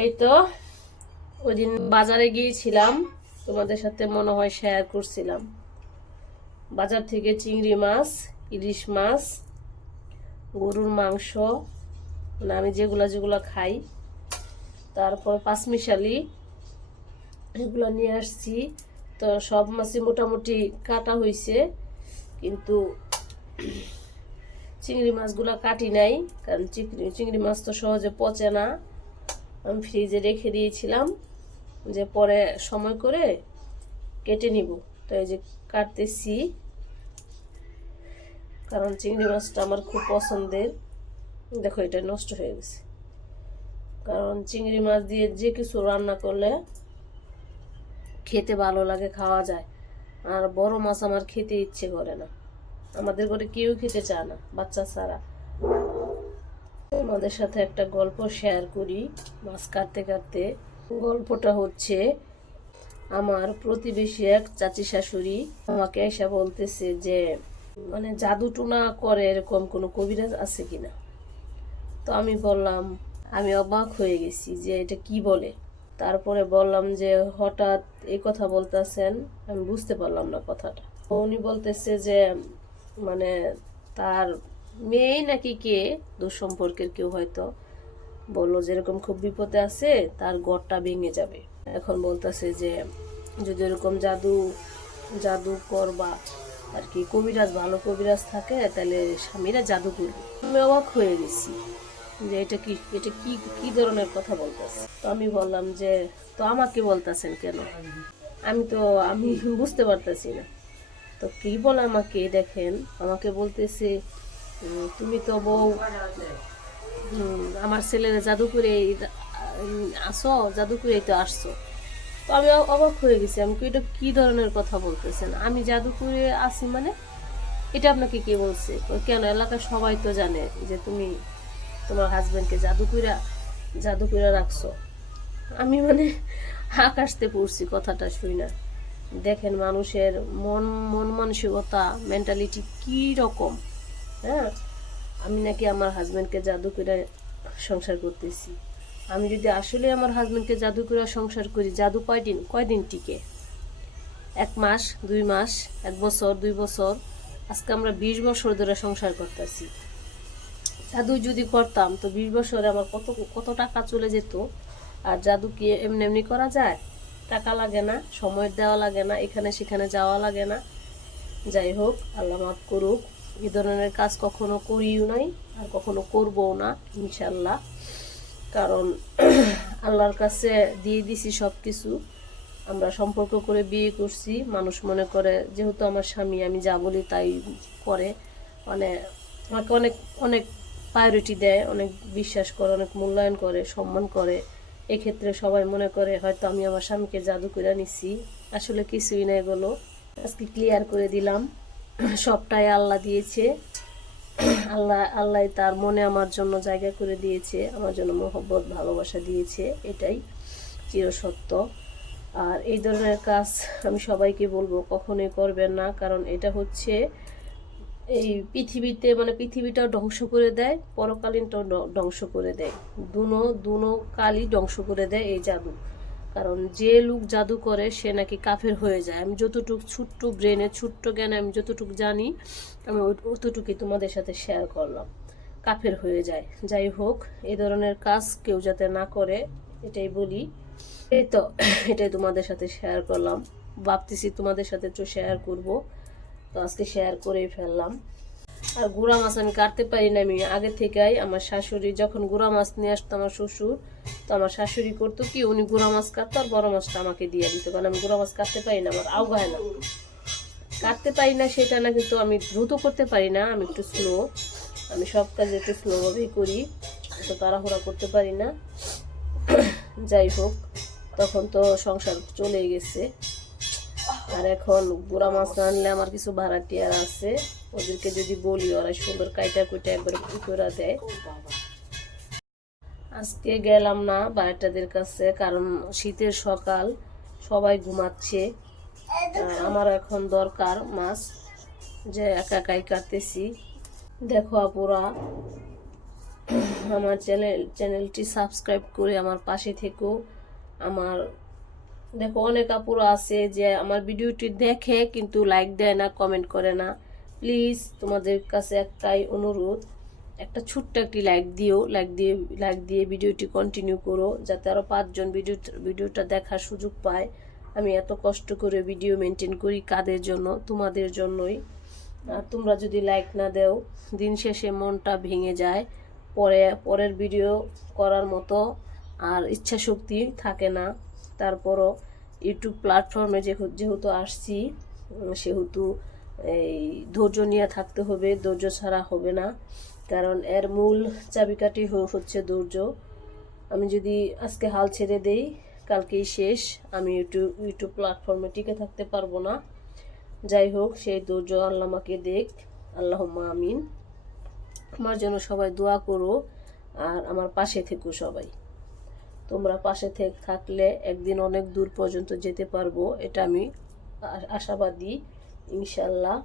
এই তো ওই দিন বাজারে গিয়েছিলাম, তোমাদের সাথে মনে হয় শেয়ার করছিলাম। বাজার থেকে চিংড়ি মাছ, ইলিশ মাছ, গরুর মাংস, মানে আমি যেগুলা যেগুলা খাই, তারপর পাঁচমিশালি, এগুলো নিয়ে আসছি। তো সব মাছই মোটামুটি কাটা হয়েছে, কিন্তু চিংড়ি মাছগুলো কাটি নাই, কারণ চিংড়ি মাছ তো সহজে পচে না। আমি ফ্রিজে রেখে দিয়েছিলাম যে পরে সময় করে কেটে নিব। তো এই যে কাটতেছি, কারণ চিংড়ি মাছটা আমার খুব পছন্দের। দেখো এটা নষ্ট হয়ে গেছে, কারণ চিংড়ি মাছ দিয়ে যে কিছু রান্না করলে খেতে ভালো লাগে, খাওয়া যায়। আর বড় মাছ আমার খেতে ইচ্ছে করে না, আমাদের ঘরে কেউ খেতে চায় না, বাচ্চা ছাড়া। আমাদের সাথে একটা গল্প শেয়ার করি মাছ কাটতে কাটতে। গল্পটা হচ্ছে, আমার প্রতিবেশী এক চাচি শাশুড়ি আমাকে এসে বলতেছে যে মানে জাদু টুনা করে এরকম কোনো কবিরাজ আছে কিনা। তো আমি বললাম, আমি অবাক হয়ে গেছি যে এটা কি বলে। তারপরে বললাম যে হঠাৎ এই কথা বলতেছেন, আমি বুঝতে পারলাম না কথাটা। উনি বলতেছে যে মানে তার মেয়ে নাকি কে দুঃসম্পর্কের কেউ হয়তো বললো যে এরকম খুব বিপদে আছে, তার গড়টা ভেঙে যাবে। এখন বলতেছে যে যদি এরকম জাদু জাদু করবা আর কি, কবিরাজ ভালো কবিরাজ থাকে তাহলে স্বামীরা জাদু করবে। আমি অবাক হয়ে গেছি যে এটা কি কি ধরনের কথা বলতেছে। তো আমি বললাম যে তো আমাকে বলতেছেন কেন, আমি বুঝতে পারতেছি না। তো কি বলে আমাকে, দেখেন আমাকে বলতেছে তুমি তো বউ, আমার ছেলেরা জাদু করে আসো, জাদু করে তো আসছো। তো আমি অবাক হয়ে গেছি, আমি এটা কি ধরনের কথা বলতেছেন, আমি জাদু করে আসি মানে এটা আপনাকে কে বলছে? কেন, এলাকার সবাই তো জানে যে তুমি তোমার হাজবেন্ডকে জাদু কইরা রাখছো। আমি মানে আকাশতে পড়ছি কথাটা শুই না। দেখেন মানুষের মন মন মানসিকতা, মেন্টালিটি কি রকম। হ্যাঁ, আমি নাকি আমার হাজবেন্ডকে জাদু করে সংসার করতেছি। আমি যদি আসলে আমার হাজবেন্ডকে জাদু করে সংসার করি, জাদু কয়দিন টিকে? 1 মাস, 2 মাস, 1 বছর, 2 বছর? আজকে আমরা 20 বছর ধরে সংসার করতেছি। জাদু যদি করতাম তো 20 বছরে আমার কত কত টাকা চলে যেত। আর জাদু কি এমনি এমনি করা যায়? টাকা লাগে না, সময় দেওয়া লাগে না, এখানে সেখানে যাওয়া লাগে না। যাই হোক, আল্লাহ মাফ করুক, এই ধরনের কাজ কখনো করিও নাই, আর কখনো করবও না ইনশাল্লাহ। কারণ আল্লাহর কাছে দিয়ে দিছি সব কিছু। আমরা সম্পর্ক করে বিয়ে করছি, মানুষ মনে করে যেহেতু আমার স্বামী, আমি যা বলি তাই করে, মানে আমাকে অনেক অনেক প্রায়োরিটি দেয়, অনেক বিশ্বাস করে, অনেক মূল্যায়ন করে, সম্মান করে। এক্ষেত্রে সবাই মনে করে হয়তো আমি আমার স্বামীকে জাদু করে নিছি। আসলে কিছুই না এগুলো। আজকে ক্লিয়ার করে দিলাম, সবটাই আল্লাহ দিয়েছে। আল্লাহ তার মনে আমার জন্য জায়গা করে দিয়েছে, আমার জন্য মহব্বত ভালোবাসা দিয়েছে, এটাই চিরসত্য। আর এই ধরনের কাজ আমি সবাইকে বলবো কখনোই করবেন না, কারণ এটা হচ্ছে এই পৃথিবীতে মানে পৃথিবীটাও ধ্বংস করে দেয়, পরকালীনটাও ধ্বংস করে দেয়, দুনো কালই ধ্বংস করে দেয় এই জাদু। কারণ যে লোক জাদু করে সে নাকি কাফের হয়ে যায়। আমি যতটুকু ছোট্ট ব্রেনে, ছোট্ট জ্ঞানে আমি যতটুকু জানি, আমি অতটুকুই তোমাদের সাথে শেয়ার করলাম। কাফের হয়ে যায়। যাই হোক, এই ধরনের কাজ কেউ যাতে না করে এটাই বলি। এই তো এটাই তোমাদের সাথে শেয়ার করলাম, ভাবতেছি তোমাদের সাথে একটু শেয়ার করব, তো আজকে শেয়ার করেই ফেললাম। আর গুড়া মাছ আমি কাটতে পারি না। আমি আগে থেকেই আমার শাশুড়ি যখন গুড়া মাছ নিয়ে আসতো আমার শ্বশুর, তো আমার শাশুড়ি করতো কি, উনি গুড়া মাছ কাটতো আর বড় মাছটা আমাকে দিয়ে দিত, কারণ আমি গুড়া মাছ কাটতে পারি না, আমার আওগায় না। কাটতে পারি না সেটা না, কিন্তু আমি দ্রুত করতে পারি না, আমি একটু স্লো। আমি সব কাজ একটু স্লোভাবেই করি, এত তাড়াহুড়া করতে পারি না। যাই হোক, তখন তো সংসার চলেই গেছে। আর এখন গুড়া মাছ না আনলে আমার কিছু ভাড়াটিয়ার আছে, ওদেরকে যদি বলি ওরা সুন্দর কাইটা কুইটা একবার করে দেয়। আজকে গেলাম না ভাড়াটিয়াদের কাছে, কারণ শীতের সকাল, সবাই ঘুমাচ্ছে। আমার এখন দরকার মাছ, যে একা একাই কাটতেছি। দেখো আপুরা, আমার চ্যানেলটি সাবস্ক্রাইব করে আমার পাশে থেকো। আমার দেখো অনেক আপুরা আছে যে আমার ভিডিওটি দেখে কিন্তু লাইক দেয় না, কমেন্ট করে না। প্লিজ তোমাদের কাছে একটাই অনুরোধ, একটা ছোট্ট একটি লাইক দিও, লাইক দিয়ে ভিডিওটি কন্টিনিউ করো, যাতে আরও 5 জন ভিডিওটা দেখার সুযোগ পায়। আমি এত কষ্ট করে ভিডিও মেনটেন করি কাদের জন্য? তোমাদের জন্যই। আর তোমরা যদি লাইক না দাও, দিন শেষে মনটা ভেঙে যায়, পরের ভিডিও করার মতো আর ইচ্ছা শক্তি থাকে না। তারপরও ইউটিউব প্ল্যাটফর্মে যেহেতু আসছি, সেহেতু এই ধৈর্য নিয়ে থাকতে হবে, ধৈর্য ছাড়া হবে না। কারণ এর মূল চাবিকাঠি হচ্ছে ধৈর্য। আমি যদি আজকে হাল ছেড়ে দেই, কালকেই শেষ, আমি ইউটিউব প্ল্যাটফর্মে টিকে থাকতে পারবো না। যাই হোক, সেই ধৈর্য আল্লাহ আমাকে দেখ, আল্লাহুম্মা আমিন। আমার জন্য সবাই দোয়া করো আর আমার পাশে থেকো সবাই। তোমরা পাশে থাকলে একদিন অনেক দূর পর্যন্ত যেতে পারবো, এটা আমি আশাবাদী, ইনশাল্লাহ।